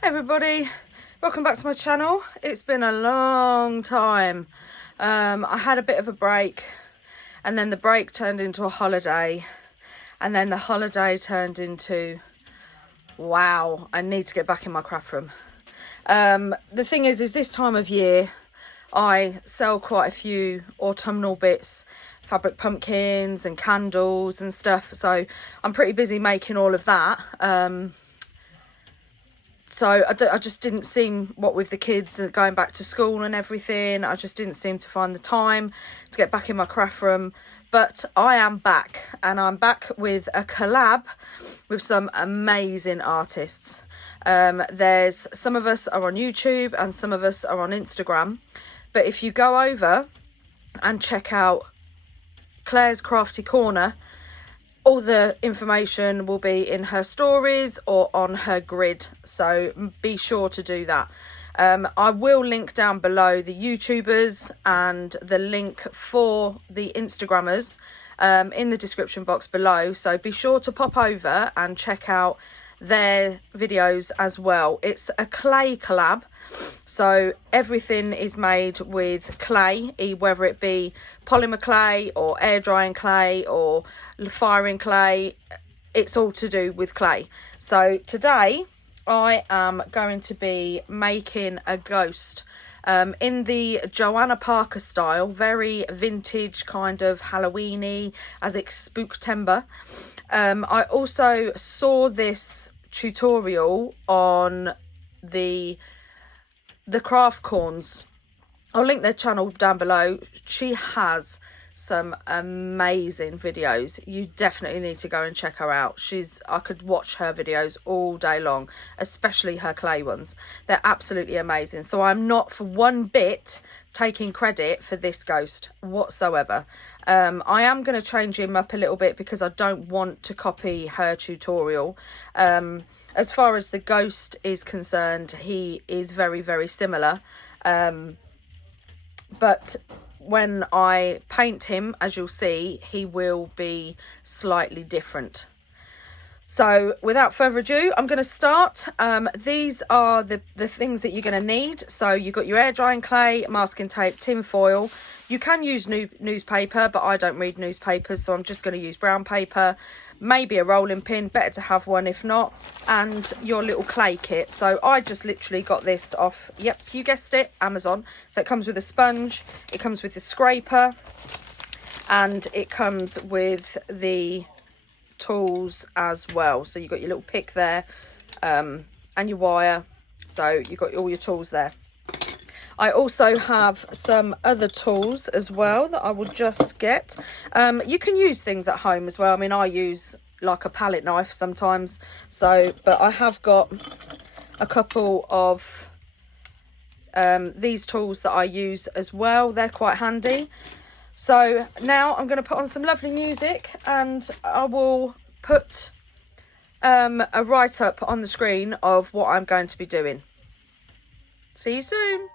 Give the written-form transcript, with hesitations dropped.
Hey everybody, welcome back to my channel. It's been a long time. I had a bit of a break, and then the break turned into a holiday, and then the holiday turned into, wow, I need to get back in my craft room. The thing is this time of year I sell quite a few autumnal bits, fabric pumpkins and candles and stuff, so I'm pretty busy making all of that. So I just didn't seem, what with the kids going back to school and everything, I just didn't seem to find the time to get back in my craft room. But I am back, and I'm back with a collab with some amazing artists. There's some of us are on YouTube and some of us are on Instagram. But if you go over and check out Claire's Crafty Corner, all the information will be in her stories or on her grid, so be sure to do that. I will link down below the YouTubers and the link for the Instagrammers in the description box below, so be sure to pop over and check out their videos as well. It's a clay collab, so everything is made with clay, whether it be polymer clay or air drying clay or firing clay. It's all to do with clay. So today I am going to be making a ghost in the Joanna Parker style, very vintage, kind of Halloweeny, as it's Spooktember. I also saw this tutorial on the Craftycorns. I'll link their channel down below. She has some amazing videos. You definitely need to go and check her out. I could watch her videos all day long, especially her clay ones. They're absolutely amazing. So I'm not for one bit taking credit for this ghost whatsoever. I am going to change him up a little bit because I don't want to copy her tutorial. As far as the ghost is concerned, he is very, very similar. But when I paint him, as you'll see, he will be slightly different. So without further ado, I'm going to start. These are the things that you're going to need. So you've got your air drying clay, masking tape, tin foil. You can use newspaper, but I don't read newspapers, so I'm just going to use brown paper. Maybe a rolling pin, better to have one if not, and your little clay kit. So I just literally got this off, yep, you guessed it, Amazon. So it comes with a sponge, it comes with the scraper, and it comes with the tools as well. So you've got your little pick there, and your wire, so you've got all your tools there. I also have some other tools as well that I will just get. You can use things at home as well. I mean, I use like a palette knife sometimes. So, but I have got a couple of these tools that I use as well. They're quite handy. So now I'm going to put on some lovely music, and I will put a write-up on the screen of what I'm going to be doing. See you soon.